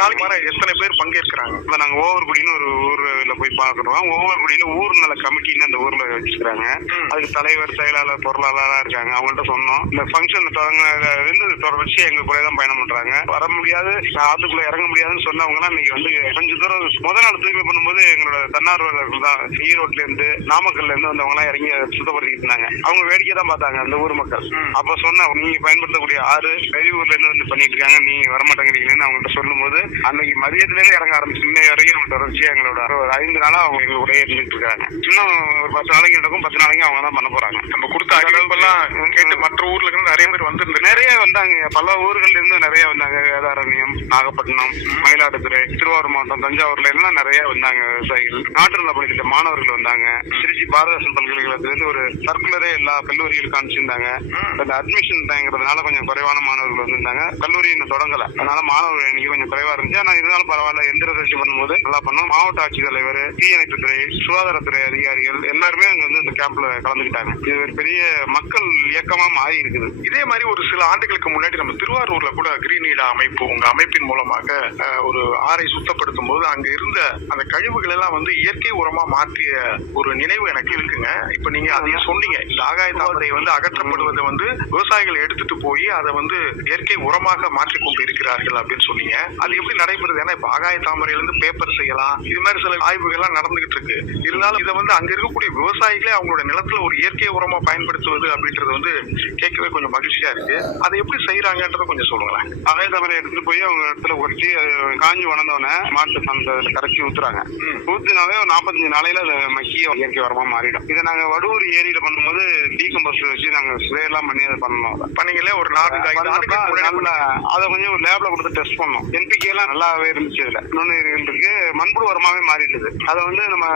நாளைக்கு எத்தனை பேர் பங்கேற்கிறாங்க? இப்போ நாங்கள் ஓவர்குடின்னு ஒரு ஊர்ல போய் பார்க்குறோம். ஓவர்குடியில ஊர் நல கமிட்டின்னு அந்த ஊர்ல வச்சுக்கிறாங்க. அதுக்கு தலைவர், செயலாளர், பொருளாளராக இருக்காங்க. அவங்கள்ட்ட சொன்னோம், இந்த ஃபங்க்ஷன் தொடர்ச்சி எங்க கூட தான் பயணம் பண்றாங்க. வர முடியாது, ஆத்துக்குள்ள இறங்க முடியாதுன்னு சொன்னவங்க எல்லாம் இன்னைக்கு வந்து கொஞ்சம் தூரம் முதல் நாள் தூய்மை பண்ணும்போது எங்களோட தன்னார்வலர்கள் தான் ஈரோட்ல இருந்து, நாமக்கல்ல இருந்து வந்தவங்க எல்லாம் இறங்கி சுத்தப்படுத்திட்டு இருந்தாங்க. அவங்க வேடிக்கை தான் பார்த்தாங்க அந்த ஊர் மக்கள். அப்ப சொன்ன, நீங்க பயன்படுத்தக்கூடிய ஆறு வெளியூர்ல இருந்து வந்து பண்ணிட்டு இருக்காங்க, நீங்க வரமாட்டேங்கிறீங்கன்னு அவங்கள்ட்ட சொல்லும் போது அன்னைக்கு மதியத்துல இருந்து இறங்க ஆரம்பிச்சு இன்னை வரைக்கும் தொடர்ச்சியா எங்களோட ஒரு 5 நாளா அவங்க எங்க கூட இருந்துட்டு இருக்காங்க. இன்னும் ஒரு 10 நாளைக்கு நடக்கும். 10 நாளைக்கு அவங்க தான் பண்ண போறாங்க. நம்ம கொடுத்த அறிவிப்பெல்லாம் கேட்டு மற்ற ஊர்ல இருந்து நிறைய பேர் வந்து நிறைய வந்தாங்க. பல ஊர்கள் இருந்து நிறைய வந்தாங்க. வேதாரண்யம், நாகப்பட்டினம், மயிலாடுதுறை, திருவாரூர் மாவட்டம், தஞ்சாவூர்ல எல்லாம் நிறைய வந்தாங்க. விவசாயிகள், நாட்டு நல பணித்திட்ட மாணவர்கள் வந்தாங்க. திருச்சி பாரதாசன் பல்கலைக்கழகத்துல இருந்து ஒரு சர்க்குலரே எல்லா கல்லூரிகளுக்கும் அனுப்பிச்சிருந்தாங்க. அந்த அட்மிஷன் டைங்கிறதுனால கொஞ்சம் குறைவான மாணவர்கள் வந்திருந்தாங்க. கல்லூரி இன்னும் தொடங்கல, அதனால மாணவர்கள் எண்ணிக்கை கொஞ்சம் குறைவா இருந்துச்சு. ஆனா இருந்தாலும் பரவாயில்ல, எந்திர தரிசி பண்ணும்போது நல்லா பண்ணோம். மாவட்ட ஆட்சித்தலைவர், தீயணைப்புத்துறை, சுகாதாரத்துறை அதிகாரிகள் எல்லாருமே அங்க வந்து இந்த கேம்ப்ல கலந்துக்கிட்டாங்க. இது ஒரு பெரிய மக்கள் இயக்கமா மாறி இருக்குது. இதே மாதிரி ஒரு சில ஆண்டுகளுக்கு முன்னாடி நம்ம திருவாரூர்ல கூட கிரீன் நீடா அமைப்பு, உங்க அமைப்பின் மூலமாக ஒரு ஆறை சுத்தப்படுத்தும் போது அங்க இருந்த அந்த கழிவுகள் எல்லாம் வந்து இயற்கை உரமா மாற்றிய ஒரு நினைவு எனக்கு இருக்குங்க. இப்ப நீங்க அதையும் சொன்னீங்க, இந்த ஆகாய தாமரை வந்து அகற்றப்படுவதை வந்து விவசாயிகள் எடுத்துட்டு போய் அதை வந்து இயற்கை உரமாக மாற்றிக் கொண்டு இருக்கிறார்கள் அப்படின்னு சொன்னீங்க. அது எப்படி நடைபெறுது? ஏன்னா இப்ப ஆகாய தாமரையில இருந்து பேப்பர் செய்யலாம், இது மாதிரி சில ஆய்வுகள் எல்லாம் நடந்துகிட்டு இருக்கு. இருந்தாலும் இதை வந்து அங்க இருக்கக்கூடிய விவசாயிகளே அவங்களோட நிலத்துல ஒரு இயற்கை உரமா பயன்படுத்துவது அப்படின்றது வந்து கேட்கவே கொஞ்சம் மகிழ்ச்சியா இருக்கு. அதை எப்படி செய்யறாங்கன்றத கொஞ்சம் சொல்லுங்களேன். ஆகாய தாமரை எடுத்துட்டு போய் அவங்க இடத்துல ஒட்டி காஞ்சி வளர்ந்தோடனே மாட்டு அந்த கரைச்சி ஊத்துறாங்க. ஊத்துனாவே ஒரு 45 நாளையில அது மக்கிய இயற்கை உரமா மாறிடும். இதை நாங்க வடுவூர் ஏரியில பண்ணும்போது டீகம்போஸ்ட் வச்சு நாங்க ஸ்ப்ரே எல்லாம் பண்ணி அதை பண்ணோம். பண்ணீங்களே ஒரு 4-5 அதை கொஞ்சம் ஒரு லேப்ல கொடுத்து டெஸ்ட் பண்ணோம். என்பிகே எல்லாம் நல்லாவே இருந்துச்சு. இதுல நுண்ணுயிர்களுக்கு மண்புழு உரமாவே மாறிடுது. அதை வந்து நம்ம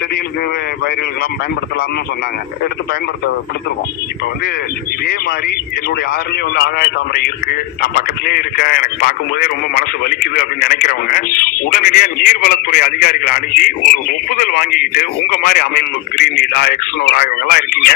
செடிகளுக்கு, பயிர்களுக்கு எல்லாம் பயன்படுத்தலாம்னு சொன்னாங்க. எடுத்து பயன்படுத்த கொடுத்துருக்கோம். இப்ப வந்து இதே மாதிரி என்னுடைய ஆறுலயே வந்து ஆகாய தாமரை இருக்கு, நான் பக்கத்திலேயே இருக்கேன், எனக்கு பார்க்கும்போதே ரொம்ப மனசு வலிக்குது அப்படின்னு நினைக்கிறவங்க உடனடியா நீர்வளத்துறை அதிகாரிகளை அணுகி ஒரு ஒப்புதல் வாங்கிக்கிட்டு, உங்க மாதிரி அமைப்பு கிரீன் நீடா, எக்ஸ்னோரா இவங்க எல்லாம் இருக்கீங்க,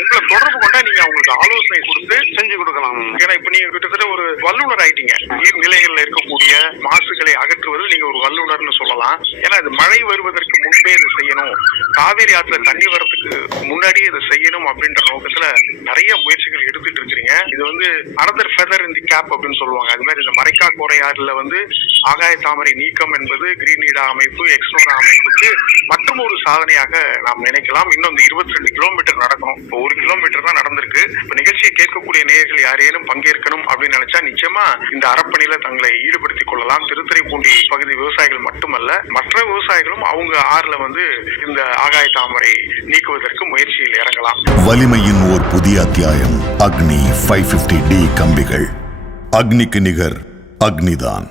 உங்களை தொடர்பு கொண்டா நீங்க அவங்களுக்கு ஆலோசனை கொடுத்து செஞ்சு கொடுக்கலாம். ஏன்னா இப்ப நீங்க கிட்டத்தட்ட ஒரு வல்லுநர் ஆயிட்டீங்க. நீர்நிலைகள்ல இருக்கக்கூடிய மாசுகளை அகற்றுவது நீங்க ஒரு வல்லுநர்னு சொல்லலாம். ஏன்னா இது மழை வருவதற்கு முன்பே இதை செய்யணும், காவேரி ஆற்றுல தண்ணி வரதுக்கு முன்னாடியே இதை செய்யணும் அப்படின்ற நோக்கத்துல நிறைய முயற்சிகள் எடுத்துட்டு இருக்கிறீங்க. இது வந்து another feather in the cap அப்படின்னு சொல்லுவாங்க. அது மாதிரி இந்த மரைக்கா கோரை ஆறுல வந்து ஆகாய தாமரை நீக்கம் என்பது கிரீன் நீடா அமைப்பு, எக்ஸ்னோரா அமைப்புக்கு மற்றும் ஒரு சாதனையாக நாம் நினைக்கலாம். இன்னும் இந்த 22 கிலோமீட்டர் நடக்கணும். இப்போ 1 கிலோமீட்டர் தான் நடந்திருக்கு. இப்ப நிகழ்ச்சியை கேட்கக்கூடிய நேயர்கள் யாரேனும் பங்கேற்கணும் அப்படின்னு நினைச்சா நிச்சயமா இந்த அறப்பணியில தங்களை ஈடுபடுத்திக் கொள்ளலாம். திருத்துறைப்பூண்டி பகுதி விவசாயிகள் மட்டுமல்ல, மற்ற விவசாயிகளும் அவங்க ஆறுல வந்து இந்த ஆகாய தாமரை நீக்குவதற்கு முயற்சியில் இறங்கலாம். வலிமையின் ஓர் புதிய அத்தியாயம். அக்னி 550D கம்பிகள். அக்னிக்கு நிகர் அக்னிதான்.